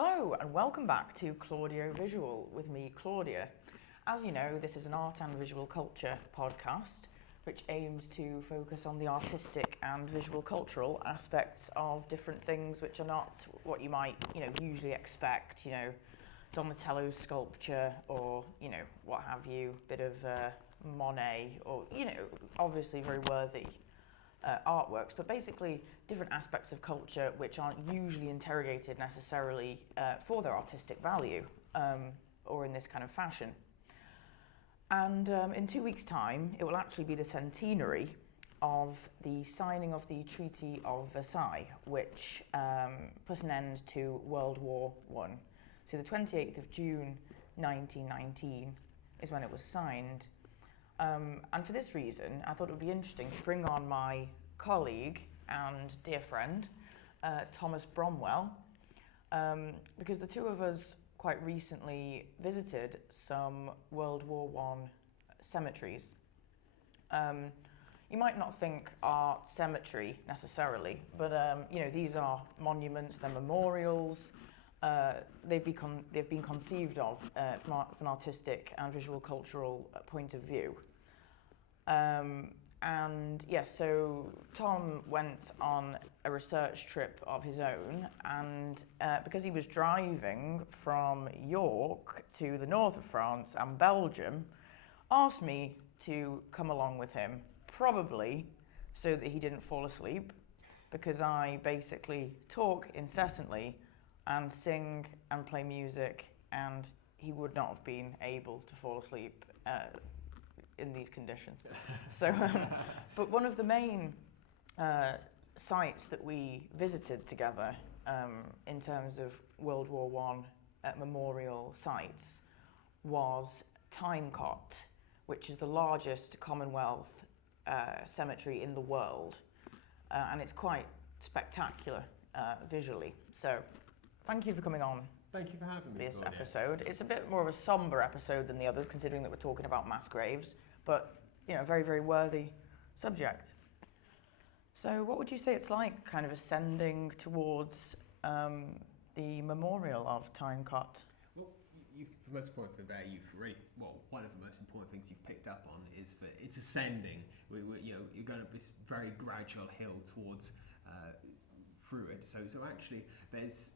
Hello and welcome back to ClaudioVisual with me, Claudia. As you know, this is an art and visual culture podcast which aims to focus on the artistic and visual cultural aspects of different things which are not what you might, usually expect, Donatello's sculpture or, what have you, bit of Monet or, obviously very worthy artworks, but basically different aspects of culture which aren't usually interrogated necessarily for their artistic value or in this kind of fashion. And in 2 weeks' time, it will actually be the centenary of the signing of the Treaty of Versailles, which put an end to World War I. So the 28th of June 1919 is when it was signed. And for this reason, I thought it would be interesting to bring on my colleague and dear friend, Tom Bromwell, because the two of us quite recently visited some World War I cemeteries. You might not think art cemetery necessarily, but these are monuments, they're memorials. They've been conceived of from an artistic and visual cultural point of view. And yes, so Tom went on a research trip of his own, and because he was driving from York to the north of France and Belgium, asked me to come along with him, probably so that he didn't fall asleep, because I basically talk incessantly and sing and play music, and he would not have been able to fall asleep in these conditions. So, but one of the main sites that we visited together in terms of World War I memorial sites was Tyne Cot, which is the largest Commonwealth cemetery in the world, and it's quite spectacular visually. So thank you for coming on. Thank you for having me. This episode. It's a bit more of a somber episode than the others, considering that we're talking about mass graves, but very, very worthy subject. So what would you say it's like kind of ascending towards the memorial of Tyne Cot? Well, for the most part for there, one of the most important things you've picked up on is that it's ascending. You're going up this very gradual hill towards through it. So actually, there's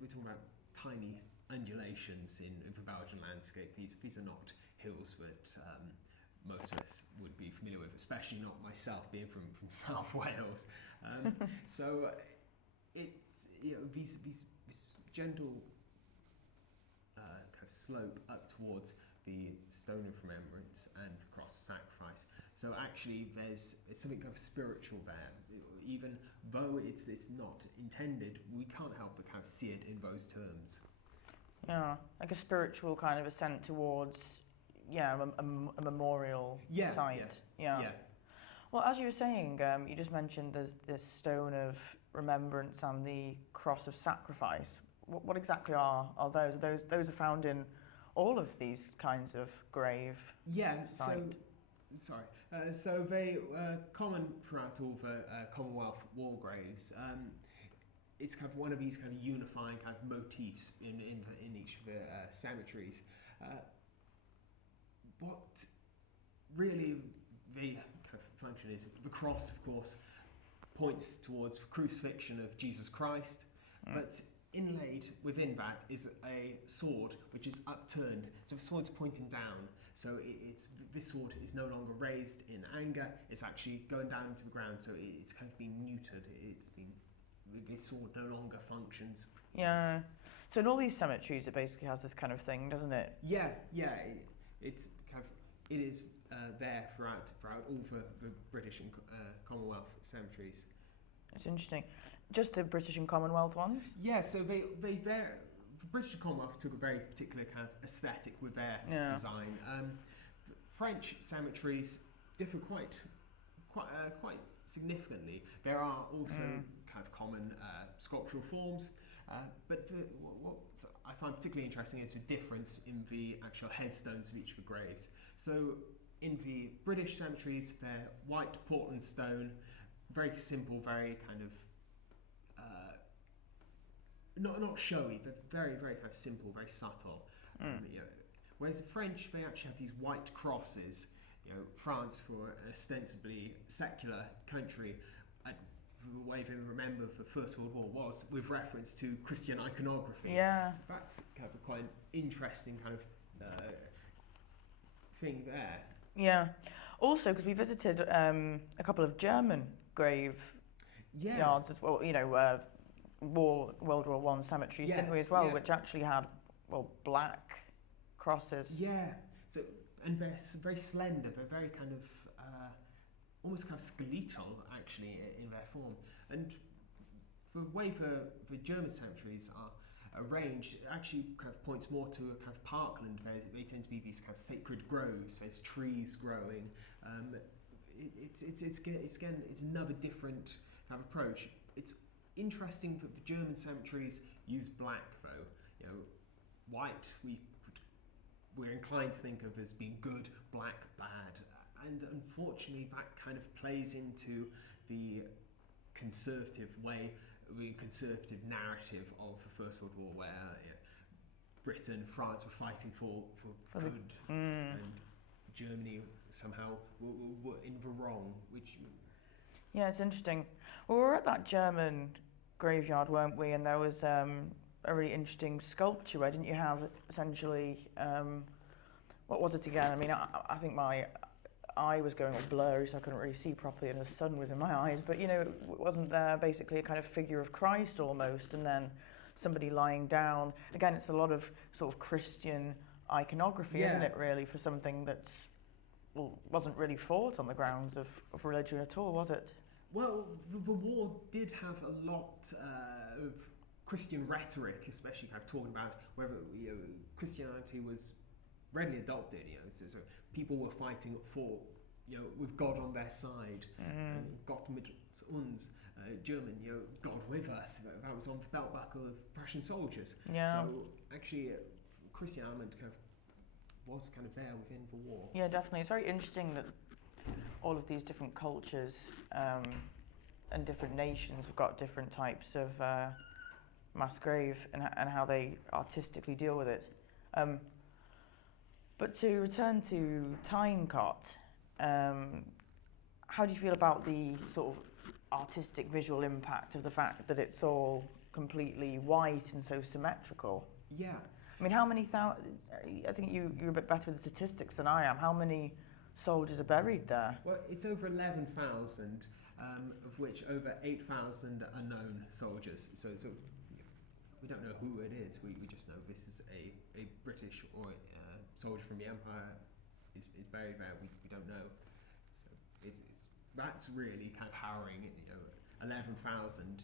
we're talking about tiny undulations in the Belgian landscape. These are not hills that most of us would be familiar with, especially not myself, being from South Wales. So it's this gentle kind of slope up towards the stone of remembrance and cross of sacrifice. So actually there's something kind of spiritual there. Even though it's not intended, we can't help but kind of see it in those terms. Yeah, like a spiritual kind of ascent towards a memorial site. Yeah. Well, as you were saying, you just mentioned there's this stone of remembrance and the cross of sacrifice. What exactly are those? Those are found in all of these kinds of grave site. So they were common throughout all the Commonwealth war graves. It's kind of one of these kind of unifying kind of motifs in each of the cemeteries. What really the kind of function is, the cross, of course, points towards the crucifixion of Jesus Christ, but inlaid within that is a sword which is upturned. So the sword's pointing down. So this sword is no longer raised in anger. It's actually going down to the ground. So it's kind of been neutered. This sword no longer functions. Yeah. So in all these cemeteries, it basically has this kind of thing, doesn't it? Yeah. It is there throughout all the British and Commonwealth cemeteries. It's interesting. Just the British and Commonwealth ones? Yeah, so the British and Commonwealth took a very particular kind of aesthetic with their design. French cemeteries differ quite significantly. There are also kind of common sculptural forms, but what I find particularly interesting is the difference in the actual headstones of each of the graves. So in the British cemeteries, they're white Portland stone, very simple, very kind of not showy, but very, very kind of simple, very subtle. You know, whereas the French, they actually have these white crosses. You know, France, for an ostensibly secular country, the way they remember the First World War was with reference to Christian iconography. Yeah. So that's kind of quite an interesting kind of thing there. Yeah. Also, because we visited a couple of German graveyards as well, you know, World War One cemeteries, didn't we, as well, which actually had, black crosses. Yeah. So, and they're very slender, they're very kind of, almost kind of skeletal, actually, in their form. And the way the German cemeteries are arranged, it actually kind of points more to a kind of parkland. They tend to be these kind of sacred groves. There's trees growing. It's another different kind of approach. It's interesting that the German cemeteries use black, though. You know, white we're inclined to think of as being good, black bad, and unfortunately that kind of plays into the conservative narrative of the First World War, where Britain, France were fighting for good, and Germany somehow were in the wrong. Yeah, it's interesting. Well, we were at that German graveyard, weren't we? And there was a really interesting sculpture where, didn't you have essentially, what was it again? I mean, I think my eye was going all blurry, so I couldn't really see properly, and the sun was in my eyes. But, you know, wasn't there basically a kind of figure of Christ almost, and then somebody lying down? Again, it's a lot of sort of Christian iconography, isn't it, really, for something that's wasn't really fought on the grounds of religion at all, was it? Well, the war did have a lot of Christian rhetoric, especially kind of talking about whether Christianity was readily adopted. So people were fighting for, with God on their side. Gott mit uns, German, God with us. That was on the belt buckle of Prussian soldiers. Yeah. So actually, Christian element was kind of there within the war. Yeah, definitely. It's very interesting that all of these different cultures and different nations have got different types of mass grave and how they artistically deal with it. But to return to Tyne Cot, how do you feel about the sort of artistic visual impact of the fact that it's all completely white and so symmetrical? Yeah. I mean, how many I think you're a bit better with the statistics than I am. How many soldiers are buried there? Well, it's over 11,000, of which over 8,000 are known soldiers. So we don't know who it is. We just know this is a British or soldier from the Empire is buried there. We don't know. So that's really kind of harrowing. 11,000.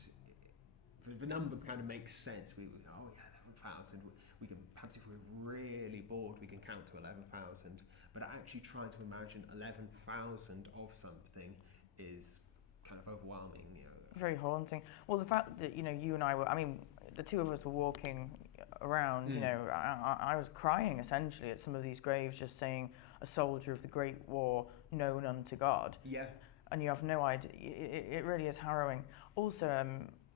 The number kind of makes sense. 11,000. We can, perhaps if we're really bored, we can count to 11,000. But actually trying to imagine 11,000 of something is kind of overwhelming. Very haunting. Well, the fact that you and I were, the two of us were walking around. I was crying essentially at some of these graves, just saying a soldier of the Great War, known unto God. Yeah. And you have no idea. It really is harrowing. Also,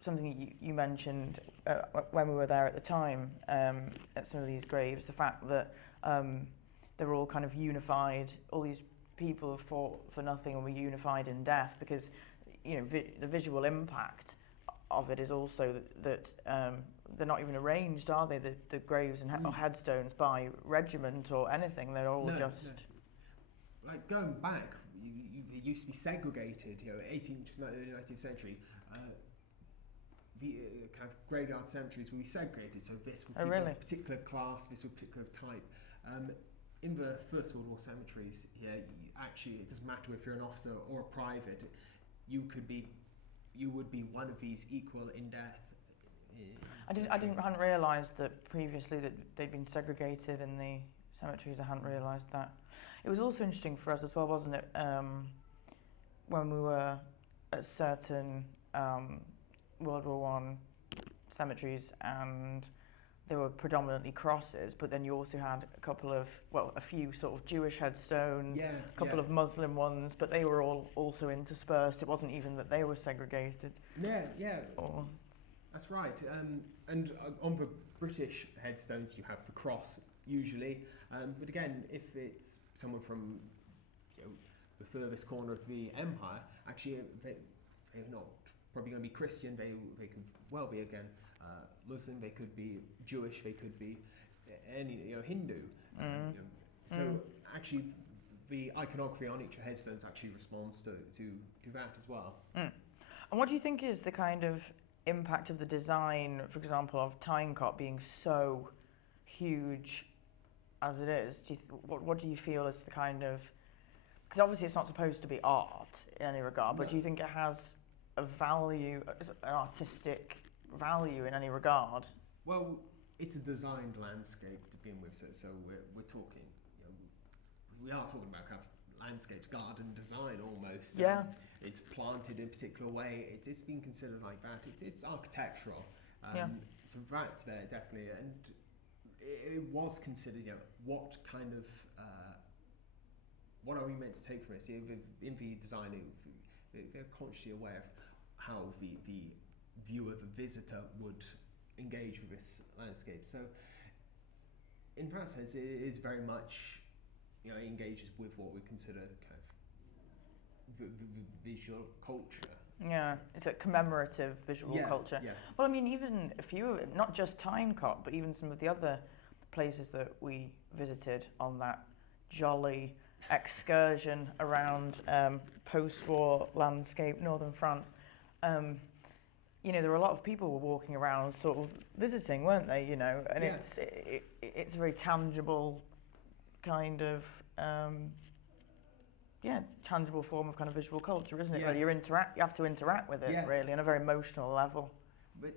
something you mentioned when we were there at the time at some of these graves, the fact that they were all kind of unified. All these people have fought for nothing and were unified in death, because the visual impact of it is also that they're not even arranged, are they? The graves and or headstones by regiment or anything. They're all just. No. Like going back, it used to be segregated. 18th, 19th century. The kind of graveyard cemeteries would be segregated, so this would be a particular class, this would be a particular type. In the First World War cemeteries, actually it doesn't matter if you're an officer or a private, you would be one of these equal in death. I hadn't realised that previously that they'd been segregated in the cemeteries. I hadn't realised that. It was also interesting for us as well, wasn't it, when we were at certain World War One cemeteries, and they were predominantly crosses, but then you also had a few sort of Jewish headstones, a couple of Muslim ones, but they were all also interspersed. It wasn't even that they were segregated. Yeah. That's right. And on the British headstones, you have the cross usually. But again, if it's someone from the furthest corner of the empire, actually they're not probably going to be Christian. They could well be again Muslim. They could be Jewish. They could be any Hindu. So actually, the iconography on each headstones actually responds to that as well. And what do you think is the kind of impact of the design, for example, of Tyne Cot being so huge as it is? What do you feel is the kind of, because obviously it's not supposed to be art in any regard, but do you think it has a value, an artistic value in any regard? Well, it's a designed landscape to begin with, so we're talking, we are talking about kind of landscapes, garden design almost. Yeah. It's planted in a particular way. It's been considered like that. It's architectural. So that's there definitely, and it was considered. What kind of what are we meant to take from this? In the design, they're consciously aware of how the viewer, the visitor, would engage with this landscape. So, in that sense, it is very much, it engages with what we consider kind of visual culture. Yeah, it's a commemorative visual culture. Yeah. Well, I mean, even a few of it, not just Tyne Cot, but even some of the other places that we visited on that jolly excursion around post-war landscape, northern France. There were a lot of people walking around sort of visiting, weren't they, and it's a very tangible kind of, tangible form of kind of visual culture, isn't it? Yeah. Where you have to interact with it, really, on a very emotional level. But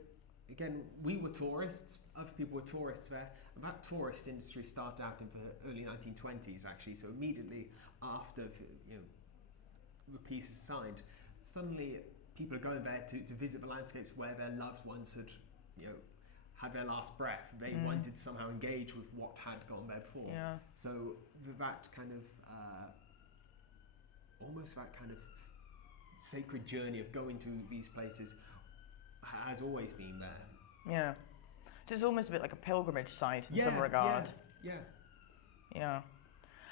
again, we were tourists, other people were tourists there, and that tourist industry started out in the early 1920s, actually, so immediately after, the peace is signed, suddenly people are going there to visit the landscapes where their loved ones had, had their last breath. They wanted to somehow engage with what had gone there before. Yeah. So that kind of, almost that kind of sacred journey of going to these places has always been there. Yeah. So it's almost a bit like a pilgrimage site in some regard. Yeah.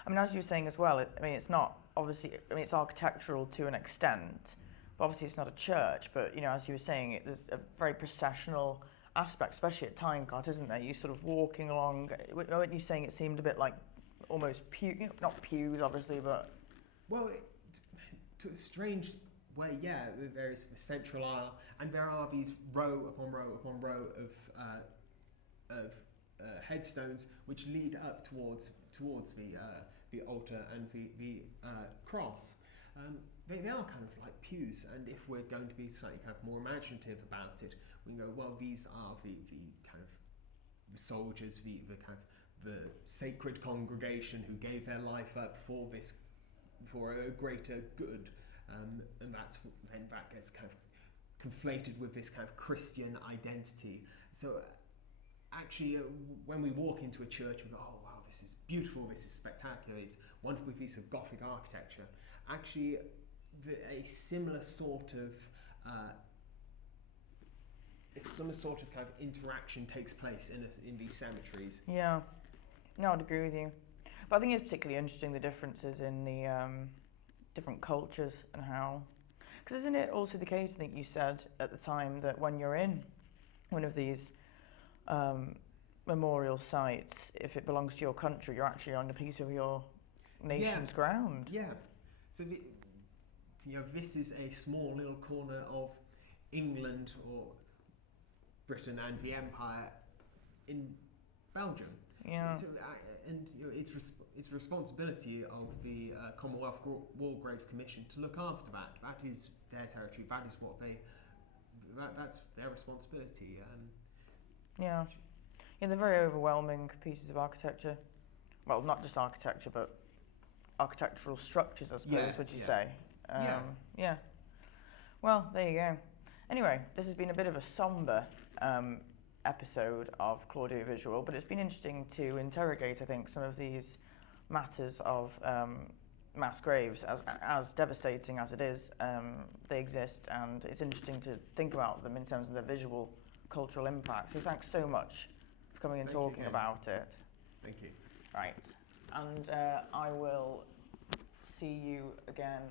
I mean, as you were saying as well, it's not, obviously, it's architectural to an extent, but obviously it's not a church, but, as you were saying, there's a very processional aspect, especially at Tyne Cot, isn't there? You sort of walking along, weren't you saying it seemed a bit like almost not pews, obviously, but... Well, to a strange way, there is a central aisle, and there are these row upon row upon row of headstones which lead up towards the altar and the cross. They are kind of like pews, and if we're going to be slightly kind of more imaginative about it, we can go, well, these are the kind of the soldiers, the kind of the sacred congregation who gave their life up for a greater good, and then that gets kind of conflated with this kind of Christian identity. So actually, when we walk into a church, we go, oh wow, this is beautiful, this is spectacular, it's a wonderful piece of Gothic architecture. Actually, a similar sort of kind of interaction takes place in these cemeteries. Yeah, no, I'd agree with you. But I think it's particularly interesting, the differences in the different cultures and how... Because isn't it also the case, I think you said at the time, that when you're in one of these memorial sites, if it belongs to your country, you're actually on a piece of your nation's ground. Yeah. So this is a small little corner of England or Britain and the Empire in Belgium. Yeah. It's responsibility of the Commonwealth War Graves Commission to look after that. That is their territory. That is what that's their responsibility. Yeah, they're very overwhelming pieces of architecture. Well, not just architecture, but architectural structures, I suppose, would you say? Yeah. Well, there you go. Anyway, this has been a bit of a somber episode of ClaudioVisual, but it's been interesting to interrogate, I think, some of these matters of mass graves, as devastating as it is. They exist, and it's interesting to think about them in terms of their visual cultural impact. So thanks so much for coming and Thank you talking again. about it. Thank you. Right, and I will see you again